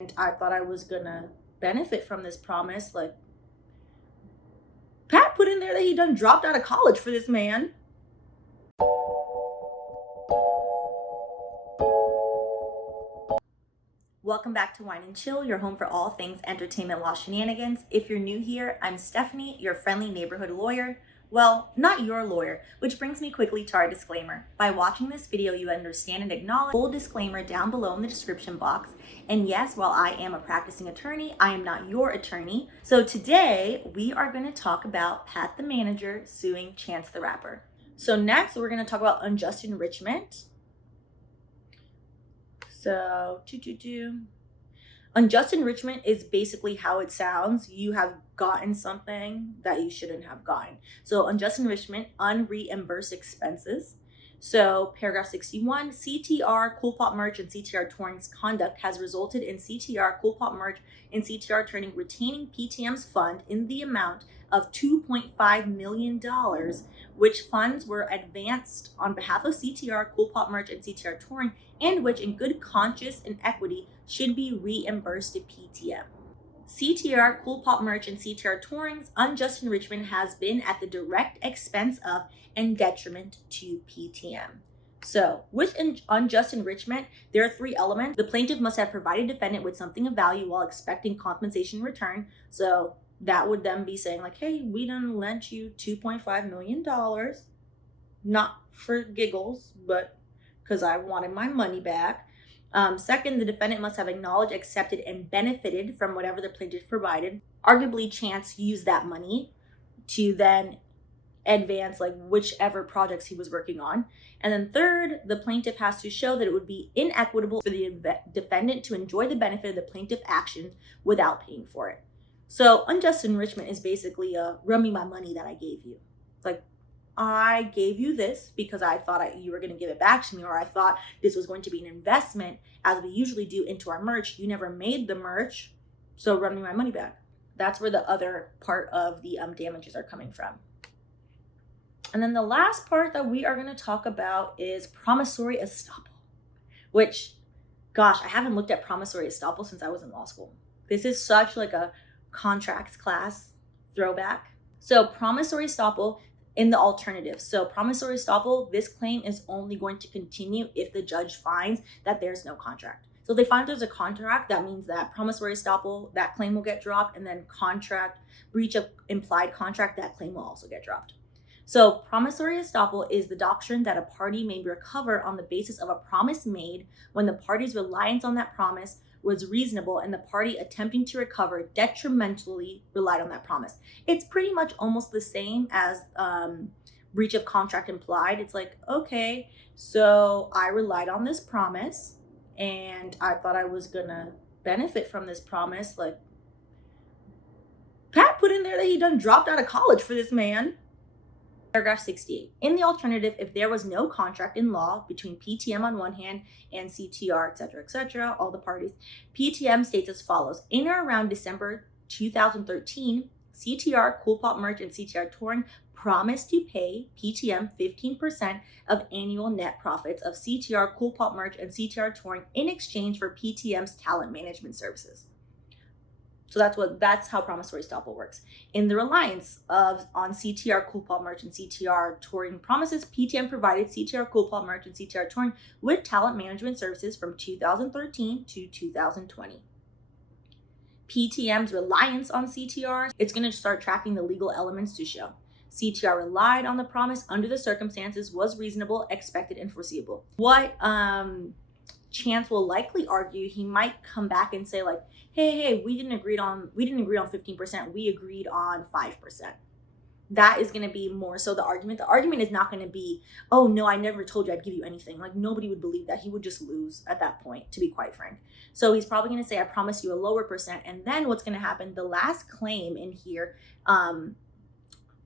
And I thought I was gonna benefit from this promise. Like, Pat put in there that he done dropped out of college for this man. Welcome back to Wine and Chill, your home for all things entertainment law shenanigans. If you're new here, I'm Stephanie, your friendly neighborhood lawyer. Well, not your lawyer, which brings me quickly to our disclaimer. By watching this video, you understand and acknowledge full disclaimer down below in the description box. And yes, while I am a practicing attorney, I am not your attorney. So today we are going to talk about Pat the manager suing Chance the rapper. So next we're going to talk about unjust enrichment. So, unjust enrichment is basically how it sounds. You have gotten something that you shouldn't have gotten. So, unjust enrichment, unreimbursed expenses. So, paragraph 61, CTR, Cool Pop Merch, and CTR Touring's conduct has resulted in CTR, Cool Pop Merch, and CTR Touring retaining PTM's fund in the amount of $2.5 million, which funds were advanced on behalf of CTR, Cool Pop Merch, and CTR Touring, and which in good conscience and equity should be reimbursed to PTM. CTR, Cool Pop Merch, and CTR Touring's unjust enrichment has been at the direct expense of and detriment to PTM. So, with unjust enrichment, there are three elements. The plaintiff must have provided defendant with something of value while expecting compensation in return. So, that would then be saying like, hey, we done lent you $2.5 million, not for giggles, but because I wanted my money back. Second, the defendant must have acknowledged, accepted, and benefited from whatever the plaintiff provided. Arguably, Chance used that money to then advance like whichever projects he was working on. And then third, the plaintiff has to show that it would be inequitable for the defendant to enjoy the benefit of the plaintiff action without paying for it. So unjust enrichment is basically run me my money that I gave you. It's like, I gave you this because I thought you were going to give it back to me, or I thought this was going to be an investment as we usually do into our merch. You never made the merch, so run me my money back. That's where the other part of the damages are coming from. And then the last part that we are going to talk about is promissory estoppel, which, gosh, I haven't looked at promissory estoppel since I was in law school. This is such like a contracts class throwback. So promissory estoppel in the alternative. So promissory estoppel, this claim is only going to continue if the judge finds that there's no contract. So if they find there's a contract, that means that promissory estoppel, that claim will get dropped, and then contract, breach of implied contract, that claim will also get dropped. So promissory estoppel is the doctrine that a party may recover on the basis of a promise made when the party's reliance on that promise was reasonable and the party attempting to recover detrimentally relied on that promise. It's pretty much almost the same as breach of contract implied. It's like, okay, so I relied on this promise and I thought I was gonna benefit from this promise. Like, Pat put in there that he done dropped out of college for this man. Paragraph 68. In the alternative, if there was no contract in law between PTM on one hand and CTR, etc., all the parties, PTM states as follows. In or around December 2013, CTR, Cool Pop Merch, and CTR Touring promised to pay PTM 15% of annual net profits of CTR, Cool Pop Merch, and CTR Touring in exchange for PTM's talent management services. So that's how promissory estoppel works. In the reliance on CTR, Cool Pop Merch, and CTR Touring promises, PTM provided CTR, Cool Pop Merch, and CTR Touring with talent management services from 2013 to 2020. PTM's reliance on CTR, it's going to start tracking the legal elements to show CTR relied on the promise under the circumstances, was reasonable, expected, and foreseeable. What Chance will likely argue, he might come back and say like, hey, we didn't agree on 15%, we agreed on 5%. That is going to be more so the argument. The argument is not going to be, oh no, I never told you I'd give you anything. Like, nobody would believe that. He would just lose at that point, to be quite frank. So he's probably going to say, I promise you a lower percent. And then what's going to happen, the last claim in here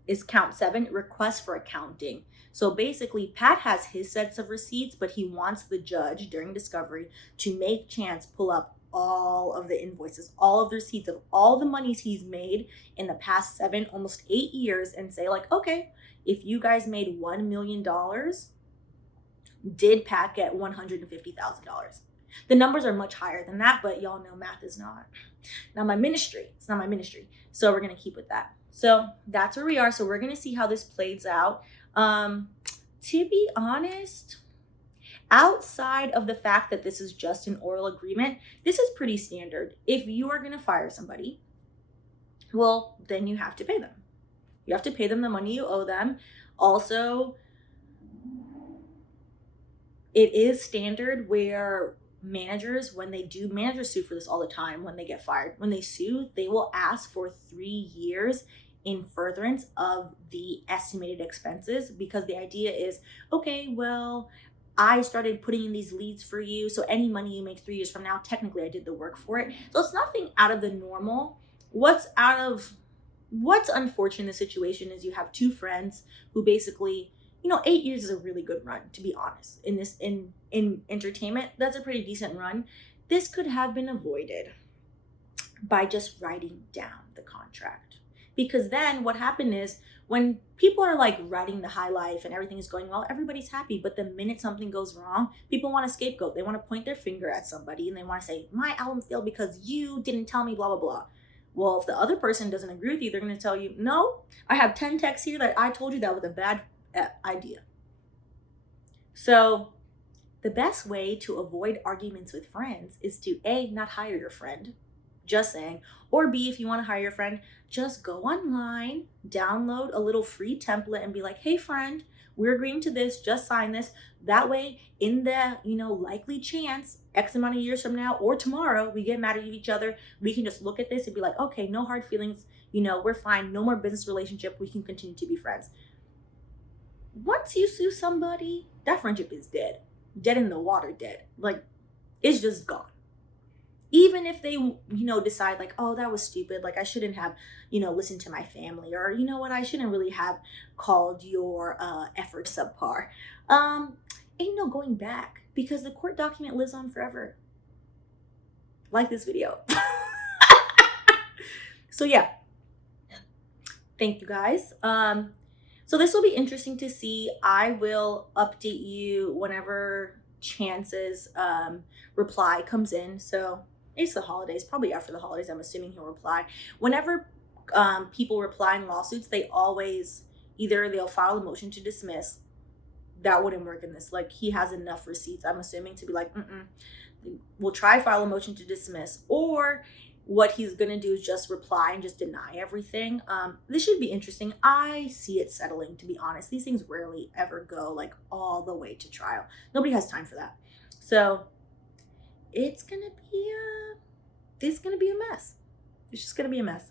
is count 7, request for accounting. So basically, Pat has his sets of receipts, but he wants the judge during discovery to make Chance pull up all of the invoices, all of the receipts of all the monies he's made in the past 7, almost 8 years, and say like, okay, if you guys made $1 million, did Pat get $150,000? The numbers are much higher than that, but y'all know math is not my ministry. It's not my ministry. So we're going to keep with that. So that's where we are. So we're going to see how this plays out. To be honest, outside of the fact that this is just an oral agreement, this is pretty standard. If you are going to fire somebody, well, then you have to pay them. You have to pay them the money you owe them. Also, it is standard where managers, when they do, managers sue for this all the time when they get fired. When they sue, they will ask for 3 years in furtherance of the estimated expenses, because the idea is, okay, well, I started putting in these leads for you, so any money you make 3 years from now, technically I did the work for it. So it's nothing out of the normal. What's unfortunate in the situation is you have two friends who basically, 8 years is a really good run, to be honest. In entertainment, that's a pretty decent run. This could have been avoided by just writing down the contract. Because then what happened is, when people are like writing the high life and everything is going well, everybody's happy. But the minute something goes wrong, people want a scapegoat. They want to point their finger at somebody and they want to say, my album failed because you didn't tell me, blah, blah, blah. Well, if the other person doesn't agree with you, they're going to tell you, no, I have 10 texts here that I told you that was a bad idea. So the best way to avoid arguments with friends is to A, not hire your friend, just saying, or B, if you want to hire your friend, just go online, download a little free template and be like, hey friend, we're agreeing to this, just sign this. That way, in the, likely chance, X amount of years from now or tomorrow, we get mad at each other, we can just look at this and be like, okay, no hard feelings, we're fine, no more business relationship, we can continue to be friends. Once you sue somebody, that friendship is dead in the water, dead. Like, it's just gone. Even if they, decide like, oh, that was stupid. Like, I shouldn't have, listened to my family, or, what, I shouldn't really have called your effort subpar. Ain't no going back, because the court document lives on forever. Like this video. So yeah. Thank you guys. So this will be interesting to see. I will update you whenever Chance's reply comes in. So it's the holidays, probably after the holidays, I'm assuming he'll reply. Whenever people reply in lawsuits, they always, either they'll file a motion to dismiss. That wouldn't work in this. Like, he has enough receipts, I'm assuming, to be like, we'll try file a motion to dismiss. Or what he's gonna do is just reply and just deny everything. This should be interesting. I see it settling, to be honest. These things rarely ever go like all the way to trial. Nobody has time for that. So it's gonna be a mess. It's just gonna be a mess.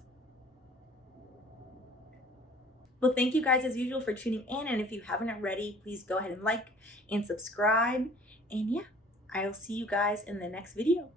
Well, thank you guys as usual for tuning in. And if you haven't already, please go ahead and like and subscribe. And yeah, I'll see you guys in the next video.